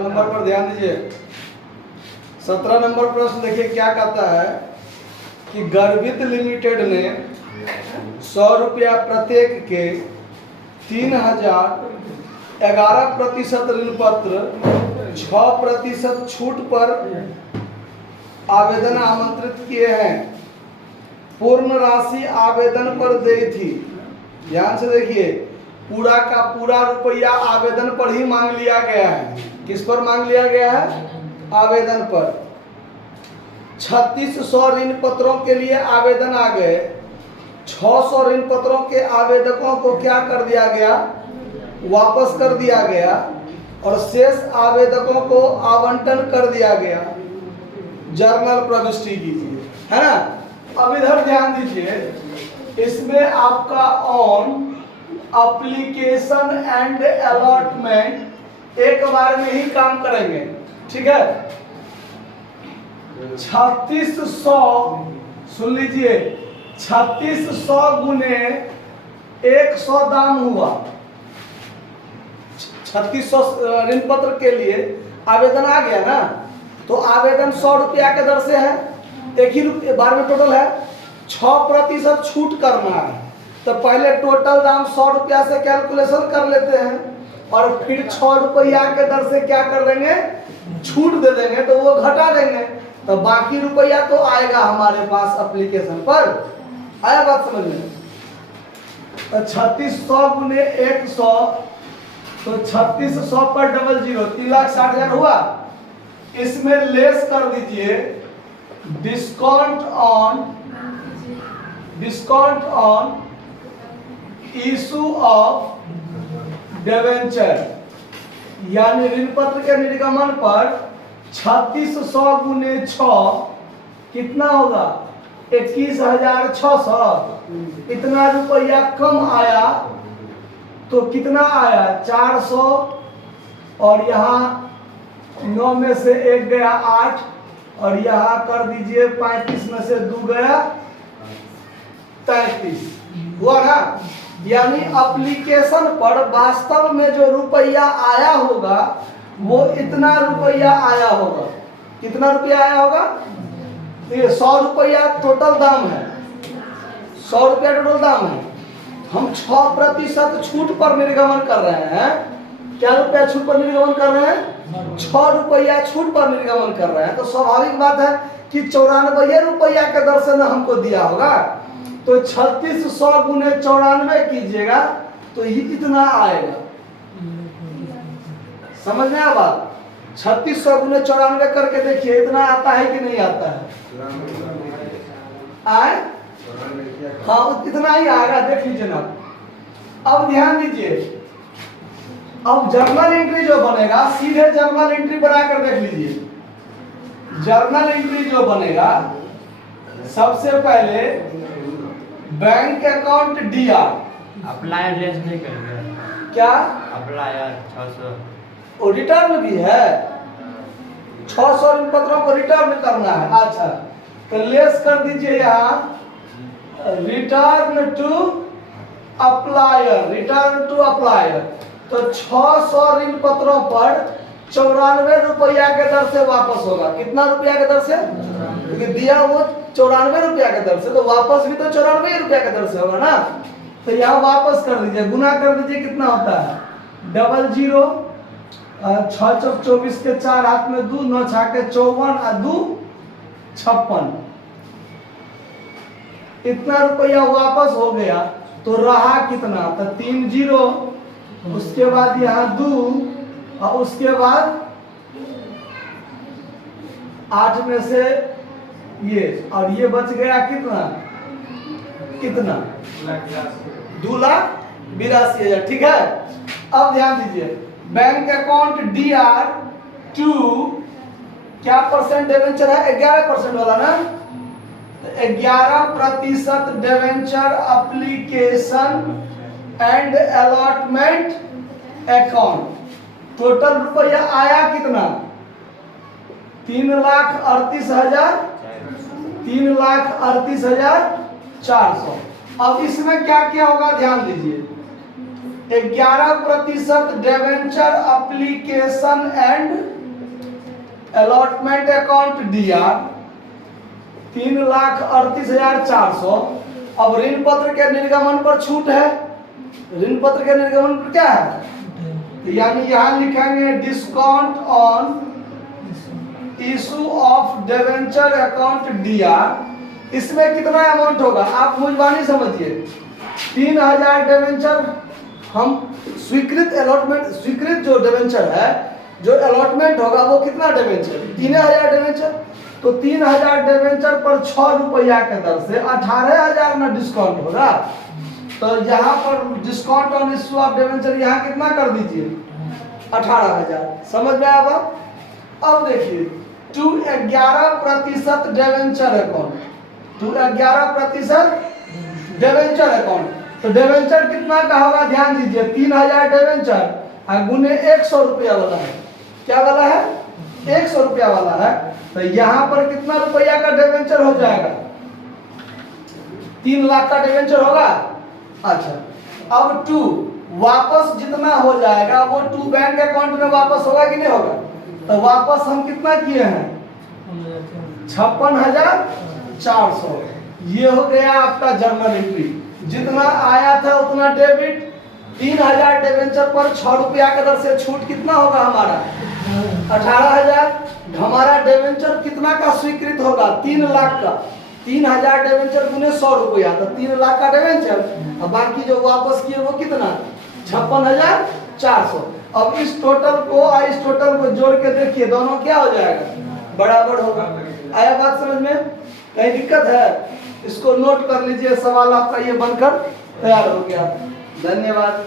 Number पर ध्यान दीजिए। 17 नंबर प्रश्न देखिए क्या कहता है कि गर्भित लिमिटेड ने 100 रुपया प्रत्येक के 3011% ऋण पत्र 6% छूट पर आवेदन आमंत्रित किए हैं। पूर्ण राशि आवेदन पर दी थी। ध्यान से देखिए, पूरा का पूरा रुपया आवेदन पर ही मांग लिया गया है। किस पर मांग लिया गया है? आवेदन पर। 3600 ऋण पत्रों के लिए आवेदन आ गए। 600 ऋण पत्रों के आवेदकों को क्या कर दिया गया? वापस कर दिया गया और शेष आवेदकों को आवंटन कर दिया गया। जर्नल प्रविष्टि कीजिए, है ना। अब इधर ध्यान दीजिए, इसमें आपका ऑन एप्लीकेशन एंड अलॉटमेंट एक बार में ही काम करेंगे, ठीक है। 3600 सुन लीजिए, 3600 गुने 100 दाम हुआ। 3600 ऋण पत्र के लिए आवेदन आ गया ना, तो आवेदन 100 रुपया के दर से है। एक ही बार में टोटल है। 6% छूट करना है, तो पहले टोटल दाम 100 रुपया से कैलकुलेशन कर लेते हैं और फिर 6 रुपया के दर से क्या कर देंगे? छूट दे देंगे, तो वो घटा देंगे, तो बाकी रुपया तो आएगा हमारे पास एप्लीकेशन पर। आया बात समझ में? तो 3600 गुने 100, तो 3600 पर 00, 3,60,000 हुआ। इसमें लेस कर दीजिए discount on issue of debenture, यानी ऋण पत्र के निर्गमन पर 3600 गुने 6 कितना होगा? 21,600। इतना रुपया कम आया, तो कितना आया? 400, और यहाँ 9 में से 1 गया 8, और यहाँ कर दीजिए 35 में से 2 गया 33, हुआ ना। यानी एप्लीकेशन पर वास्तव में जो रुपया आया होगा वो इतना रुपया आया होगा। कितना रुपया आया होगा? ये 100 रुपया टोटल दाम है। 100 रुपया टोटल दाम है। हम 6% छूट पर निर्गमन कर रहे हैं। क्या रुपया छूट पर निर्गमन कर रहे हैं? 6 रुपया छूट पर निर्गमन कर रहे हैं। तो स्वाभाविक बात है कि 94 रुपया के दर से न हमको दिया होगा। तो 3600 गुने 94 कीजिएगा तो ये इतना आएगा। समझ में आया बात? 3600 गुने 94 करके देखिए, इतना आता है कि नहीं आता है? आए? हाँ, इतना ही आएगा, देख लीजिए ना। अब ध्यान दीजिए, अब जर्नल एंट्री जो बनेगा, सीधे जर्नल एंट्री बनाकर देख लीजिए। जर्नल एंट्री जो बनेगा, सबसे पहले bank account DR applier less नहीं करेंगे क्या? अप्लायर 600 और रिटर्न भी है। 600 ऋण पत्रों को रिटर्न करना है। अच्छा, तो लेस कर दीजिए यहाँ return to applier, return to applier. तो 600 ऋण पत्रों पर 94 रुपया के दर से वापस होगा। कितना रुपया के दर से? क्योंकि दिया वो 94 रुपया के दर से, तो वापस भी तो 94 रुपया के दर से होगा ना। तो यहाँ वापस कर दीजिए, गुना कर दीजिए, कितना होता है? 00, 6 चौक 24 के 4 हाथ में 2, 9 छाके 54 और 2 56। इतना रुपया वापस हो गया, तो रहा कितना? तो 3 0, उसके बाद यहाँ 2, और उसके बाद 8 में से ये, और ये बच गया कितना? कितना? 2,82,000, ठीक है। अब ध्यान दीजिए, बैंक अकाउंट डीआर टू क्या परसेंट डिवेंचर है? 11% वाला ना। 11% debenture application and allotment account. Total रुपया आया कितना? 3,38,000, 3,38,400। अब इसमें क्या क्या होगा ध्यान दीजिए। 11% debenture application and allotment account दिया 3,38,400। अब ऋण पत्र के निर्गमन पर छूट है। ऋण पत्र के निर्गमन पर क्या है, यानी यहां लिखेंगे discount on issue of debenture account दिया। इसमें कितना अमाउंट होगा आप मुझबानी समझिए। 3,000 डिवेंचर हम स्वीकृत अलॉटमेंट, स्वीकृत जो डिवेंचर है, जो अलॉटमेंट होगा वो कितना डिवेंचर, 3,000 डिवेंचर। तो 3,000 डिवेंचर पर 6 रुपया के दर से 18,000 में डिस्काउंट होगा। तो यहाँ पर discount on issue of debenture यहाँ कितना कर दीजिए, 18,000। समझ में आया बात। अब देखिए to 11% debenture account, to 11% debenture account. तो डिवेंचर कितना का होगा ध्यान दीजिए, 3,000 डिवेंचर गुने 100 रुपया वाला है। क्या वाला है, 100 रुपया वाला है। तो यहाँ पर कितना रुपया का डिवेंचर हो जाएगा, 3 लाख का डिवेंचर होगा। अच्छा अब टू वापस जितना हो जाएगा वो टू बैंक अकाउंट में वापस होगा कि नहीं होगा। तो वापस हम कितना किए हैं, 56,400। ये हो गया आपका जर्नल एंट्री। जितना आया था उतना डेबिट, 3,000 डिवेंचर पर 6 रुपया के दर से छूट कितना होगा हमारा, 18,000। हमारा डिवेंचर कितना का स्वीकृत होगा, 3 लाख का। 3,000 डिवेंचर गुने 100 रुपया, तो 3 लाख का डिवेंचर। और बाकी जो वापस किए वो कितना, 56,400। अब इस टोटल को और इस टोटल को जोड़ के देखिए दोनों क्या हो जाएगा, बराबर होगा। आया बात समझ में, कहीं दिक्कत है इसको नोट कर लीजिए। सवाल आपका ये बनकर तैयार हो गया। धन्यवाद।